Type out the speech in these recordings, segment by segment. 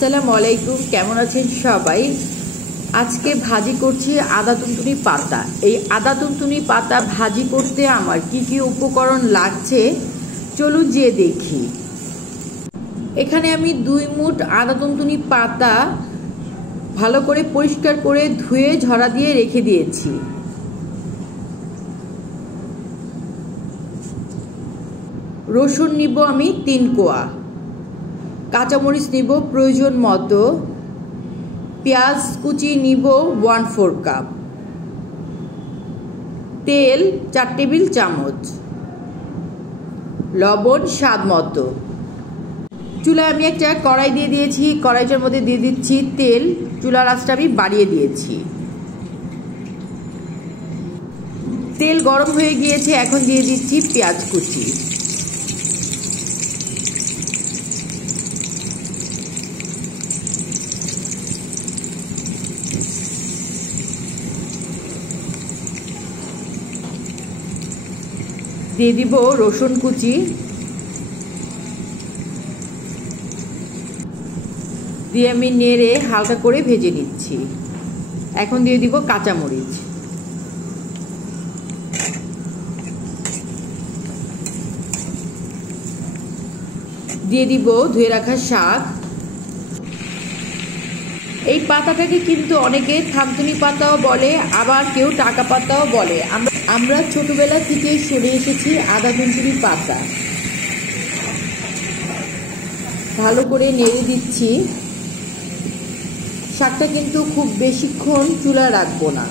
আসসালামু আলাইকুম, কেমন আছেন সবাই। আজকে ভাজি করছি আদা তুনতুনি পাতা। এই আদা তুনতুনি পাতা ভাজি করতে আমার কি কি উপকরণ লাগছে চলুন যেয়ে দেখি। এখানে আমি 2 মুঠ আদা তুনতুনি পাতা ভালো করে পরিষ্কার করে ধুয়ে ঝরা দিয়ে রেখে দিয়েছি। রসুন নিব আমি 3 কোয়া, কাঁচামরিচ নিব প্রয়োজন মতো, পেঁয়াজ কুচি নিব 1/4 কাপ, তেল 4 টেবিল চামচ, লবণ স্বাদ মতো। চুলায় আমি একটা কড়াই দিয়ে দিয়েছি, কড়াইটার মধ্যে দিয়ে দিচ্ছি তেল। চুলার আঁচটা আমি বাড়িয়ে দিয়েছি। তেল গরম হয়ে গিয়েছে, এখন দিয়ে দিচ্ছি পেঁয়াজ কুচি। দিয়ে দিব রসুন কুচি, দিয়ে আমি নেড়ে হালকা করে ভেজে নিচ্ছি। এখন দিয়ে দিব কাঁচামরিচ, দিয়ে দিব ধুয়ে রাখা শাক। এই পাতাটাকে কিন্তু অনেকে থানতুনি পাতাও বলে, আবার কেউ টাকা পাতাও বলে। আমরা ছোটবেলা থেকেই শুনে এসেছি আদা তুনতুনি পাতা। ভালো করে নেড়ে দিচ্ছি। শাকটা কিন্তু খুব বেশিক্ষণ চুলায় রাখবো না,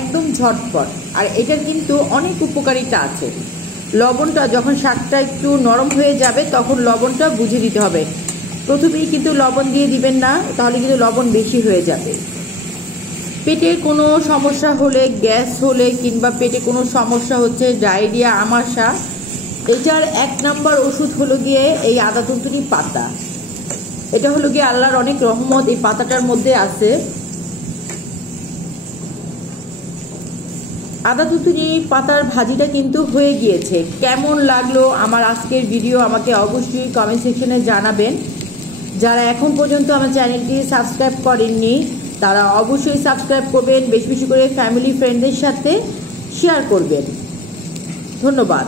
একদম ঝটপট। আর এটার কিন্তু অনেক উপকারিতা আছে। লবণটা যখন শাকটা একটু নরম হয়ে যাবে তখন লবণটা বুঝে দিতে হবে। প্রথমেই কিন্তু লবণ দিয়ে দিবেন না, তাহলে কিন্তু লবণ বেশি হয়ে যাবে। পেটে কোনো সমস্যা হলে, গ্যাস হলে, কিংবা পেটে কোনো সমস্যা হচ্ছে, ডায়রিয়া, আমাশা, এটার 1 নাম্বার ওষুধ হলো গিয়ে এই আদা তুনতুনি পাতা। এটা হলো গিয়ে আল্লাহর অনেক রহমত এই পাতাটার মধ্যে আছে। আদা তুনতুনি পাতার ভাজিটা কিন্তু হয়ে গিয়েছে। কেমন লাগলো আমার আজকের ভিডিও আমাকে অবশ্যই কমেন্ট সেকশনে জানাবেন। যারা এখন পর্যন্ত আমার চ্যানেলটি সাবস্ক্রাইব করেননি তারা অবশ্যই সাবস্ক্রাইব করবেন, বেশি বেশি করে ফ্যামিলি ফ্রেন্ডদের সাথে শেয়ার করবেন। ধন্যবাদ।